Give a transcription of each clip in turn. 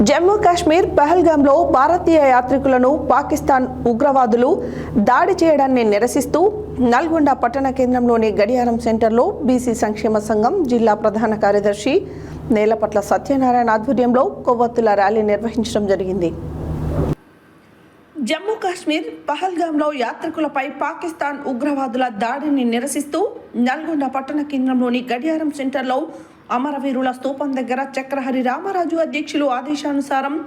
జమ్మూ కాశ్మీర్ పహల్గాంలో భారతీయ యాత్రికులను పాకిస్తాన్ ఉగ్రవాదులు దాడి చేయడాన్ని నిరసిస్తూ నల్గొండ పట్టణ కేంద్రంలోని గడియారం సెంటర్లో బీసీ సంక్షేమ సంఘం జిల్లా ప్రధాన కార్యదర్శి నేలపట్ల సత్యనారాయణ ఆధ్వర్యంలో కొవ్వొత్తుల ర్యాలీ నిర్వహించడం జరిగింది. జమ్మూ కాశ్మీర్ పహల్గాంలో యాత్రికులపై పాకిస్తాన్ ఉగ్రవాదుల దాడిని నిరసిస్తూ నల్గొండ పట్టణ కేంద్రంలోని గడియారం సెంటర్లో అమరవీరుల స్తూపం దగ్గర చక్రహరి రామరాజు అధ్యక్షులు ఆదేశానుసారం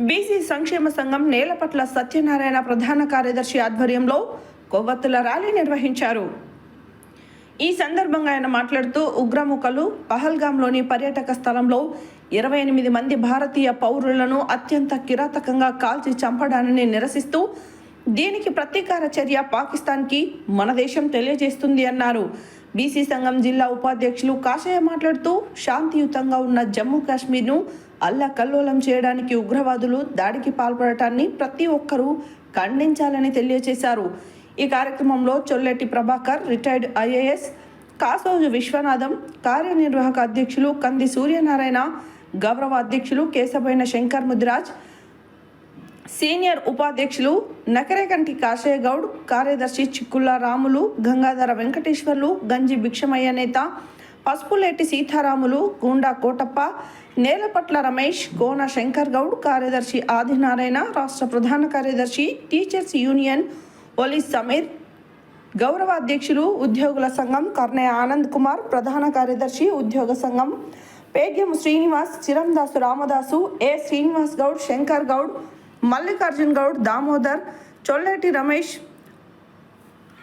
బీసీ సంక్షేమ సంఘం నేలపట్ల సత్యనారాయణ ప్రధాన కార్యదర్శి ఆధ్వర్యంలో కొవ్వొత్తుల ర్యాలీ నిర్వహించారు. ఈ సందర్భంగా ఆయన మాట్లాడుతూ ఉగ్రముఖలు పహల్గాంలోని పర్యాటక స్థలంలో ఇరవై ఎనిమిది మంది భారతీయ పౌరులను అత్యంత కిరాతకంగా కాల్చి చంపడాన్ని నిరసిస్తూ దీనికి ప్రతీకార చర్య పాకిస్తాన్కి మన దేశం తెలియజేస్తుంది అన్నారు. బీసీ సంఘం జిల్లా ఉపాధ్యక్షులు కాషాయ మాట్లాడుతూ శాంతియుతంగా ఉన్న జమ్మూ కాశ్మీర్ను అల్లా కల్లోలం చేయడానికి ఉగ్రవాదులు దాడికి పాల్పడటాన్ని ప్రతి ఒక్కరూ ఖండించాలని తెలియజేశారు. ఈ కార్యక్రమంలో చొల్లెటి ప్రభాకర్ రిటైర్డ్ ఐఏఎస్ కాసోజు విశ్వనాథం కార్యనిర్వాహక అధ్యక్షులు కంది సూర్యనారాయణ గౌరవ అధ్యక్షులు కేశబైన శంకర్ ముదిరాజ్ సీనియర్ ఉపాధ్యక్షులు నకరేకంటి కాశయగౌడ్ కార్యదర్శి చిక్కుళ్ళ రాములు గంగాధర వెంకటేశ్వర్లు గంజి భిక్షమయ్య నేత పసుపులేటి సీతారాములు గూండా కోటప్ప నేలపట్ల రమేష్ కోన శంకర్ గౌడ్ కార్యదర్శి ఆదినారాయణ రాష్ట్ర ప్రధాన కార్యదర్శి టీచర్స్ యూనియన్ ఒలి సమీర్ గౌరవ అధ్యక్షులు ఉద్యోగుల సంఘం కర్ణయ్య ఆనంద్ కుమార్ ప్రధాన కార్యదర్శి ఉద్యోగ సంఘం పేగ్యం శ్రీనివాస్ చిరందాసు రామదాసు ఏ శ్రీనివాస్ గౌడ్ శంకర్ గౌడ్ మల్లికార్జున్ గౌడ్ దామోదర్ చొల్లెటి రమేష్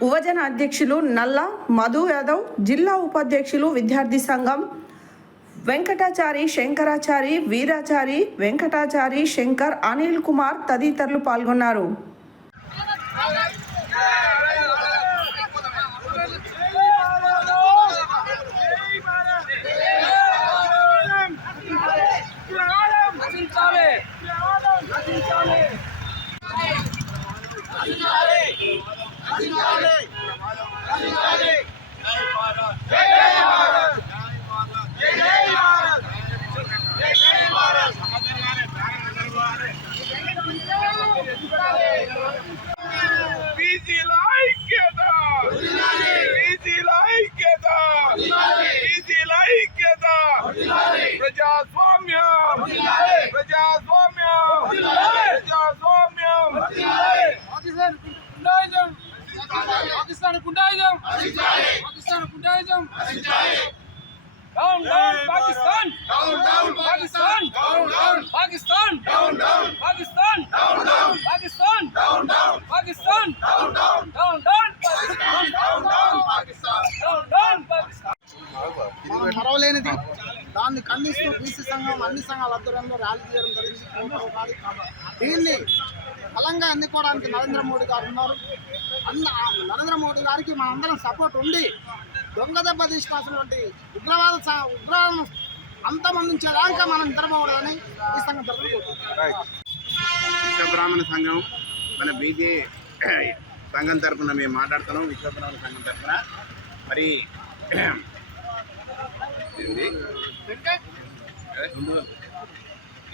యువజన అధ్యక్షులు నల్ల మధు యాదవ్ జిల్లా ఉపాధ్యక్షులు విద్యార్థి సంఘం వెంకటాచారి శంకరాచారి వీరాచారి వెంకటాచారి శంకర్ అనిల్ కుమార్ తదితరులు పాల్గొన్నారు. Pakistan goondaism Pakistan goondaism down down Pakistan down down Pakistan down down Pakistan down down Pakistan అన్ని బీసీ సంఘం అన్ని సంఘాల ఆధ్వర్యంలో ర్యాలీ చేయడం జరిగింది. దీన్ని బలంగా అందుకోవడానికి నరేంద్ర మోడీ గారు ఉన్నారు. అన్న నరేంద్ర మోడీ గారికి మనందరం సపోర్ట్ ఉండి దొంగ దెబ్బ తీసుకున్నటువంటి ఉగ్రవాద ఉగ్రవాదం అంతమందించేదాకా మనం నిద్రపోవడాలని ఈ సంఘం తరఫున సంఘం మన బీజే సంఘం తరఫున మేము మాట్లాడుతున్నాం. విశ్వబ్రాహ్మణ సంఘం తరఫున. మరి జరిగింది.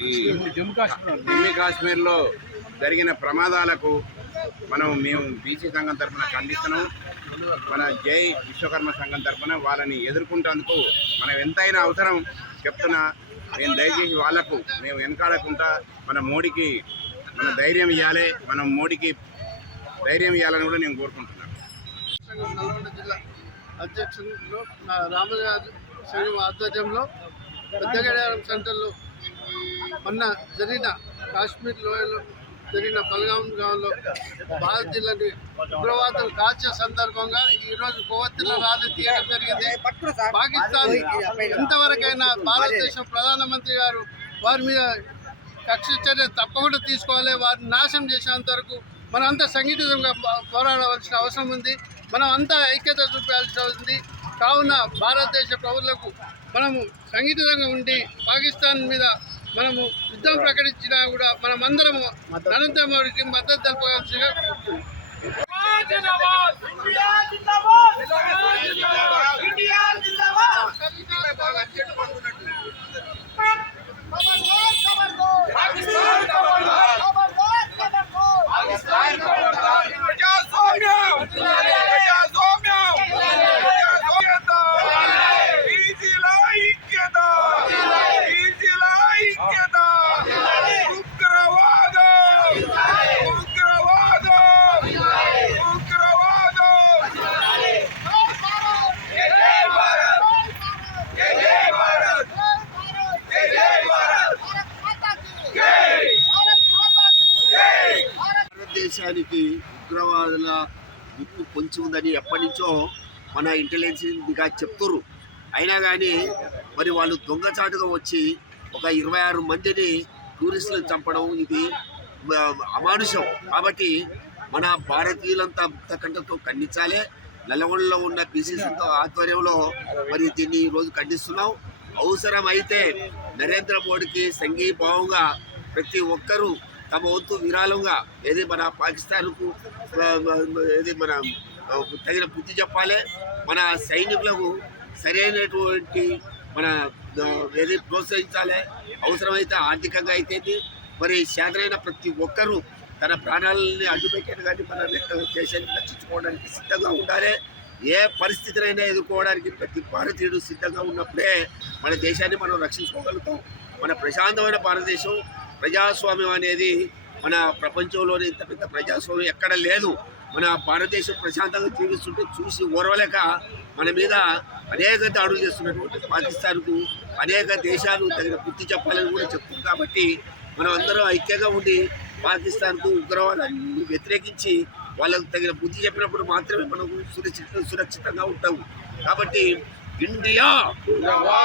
ఈ జమ్మూ కాశ్మీర్లో జరిగిన ప్రమాదాలకు మనం మేము బీసీ సంఘం తరఫున ఖండిస్తున్నాం. మన జై విశ్వకర్మ సంఘం తరఫున వాళ్ళని ఎదుర్కొంటేందుకు మనం ఎంతైనా అవసరం చెప్తున్నా మేము దయచేసి వాళ్ళకు మేము వెనకాడకుండా మన మోడీకి మన ధైర్యం ఇవ్వాలి మనం మోడీకి ధైర్యం ఇవ్వాలని కూడా నేను కోరుకుంటున్నాను. నల్గొండ జిల్లా అధ్యక్షులు రామరాజు సంఘం ఆధ్వర్యంలో పెద్దగడియారం సెంటర్లో మొన్న జరిగిన కాశ్మీర్ లోయలో జరిగిన పల్గాం గ్రామంలో బాధితులని ఉగ్రవాదులు కాల్చే సందర్భంగా ఈరోజు కొవ్వొత్తుల ర్యాలీ తీయడం జరిగింది. పాకిస్తాన్ ఎంతవరకైనా భారతదేశం ప్రధానమంత్రి గారు వారి మీద కక్ష చర్య తప్పకుండా తీసుకోవాలి. వారిని నాశనం చేసేంత వరకు మనం అంతా సంఘటితంగా పోరాడవలసిన అవసరం ఉంది. మనం అంతా ఐక్యత చూపాల్సి ఉంది. కావున భారతదేశ పౌరులకు మనము సంఘటితంగా ఉండి పాకిస్తాన్ మీద మనము యుద్ధం ప్రకటించినా కూడా మనమందరము నరేంద్ర మోడీకి మద్దతు తెలపవలసిగా ఇండియా దేశానికి ఉగ్రవాదుల గుర్తు పొంచి ఉందని ఎప్పటి నుంచో మన ఇంటెలిజెన్స్గా చెప్తుర్రు. అయినా కానీ మరి వాళ్ళు దొంగచాటుగా వచ్చి ఒక ఇరవై ఆరు మందిని టూరిస్టులను చంపడం ఇది అమానుషం. కాబట్టి మన భారతీయులంతా ముక్త కంటతో ఖండించాలి. నల్లగొండలో ఉన్న బీసీసీతో ఆధ్వర్యంలో మరి దీన్ని ఈరోజు ఖండిస్తున్నాం. అవసరం అయితే నరేంద్ర మోడీకి సంఘీభావంగా ప్రతి ఒక్కరూ తమ వంతు విరాళంగా ఏది మన పాకిస్తాన్కు ఏది మన తగిన బుద్ధి చెప్పాలి. మన సైనికులకు సరైనటువంటి మన ఏది ప్రోత్సహించాలి. అవసరమైతే ఆర్థికంగా అయితే మరి శాతరైన ప్రతి ఒక్కరూ తన ప్రాణాలని అడ్డుపెట్టాను కానీ మన దేశాన్ని రక్షించుకోవడానికి సిద్ధంగా ఉండాలి. ఏ పరిస్థితినైనా ఎదుర్కోవడానికి ప్రతి భారతీయుడు సిద్ధంగా ఉన్నప్పుడే మన దేశాన్ని మనం రక్షించుకోగలుగుతాం. మన ప్రశాంతమైన భారతదేశం ప్రజాస్వామ్యం అనేది మన ప్రపంచంలోనే ఇంత పెద్ద ప్రజాస్వామ్యం ఎక్కడ లేదు. మన భారతదేశం ప్రశాంతంగా జీవిస్తుంటే చూసి ఓర్వలేక మన మీద అనేక దాడులు చేస్తున్నటువంటి పాకిస్తాన్కు అనేక దేశాలు తగిన బుద్ధి చెప్పాలని కూడా చెప్తుంది. కాబట్టి మనం అందరం ఐక్యంగా ఉండి పాకిస్తాన్కు ఉగ్రవాదాన్ని వ్యతిరేకించి వాళ్ళకు తగిన బుద్ధి చెప్పినప్పుడు మాత్రమే మనకు సురక్షిత సురక్షితంగా ఉంటాము. కాబట్టి ఇండియా! ఇండియా!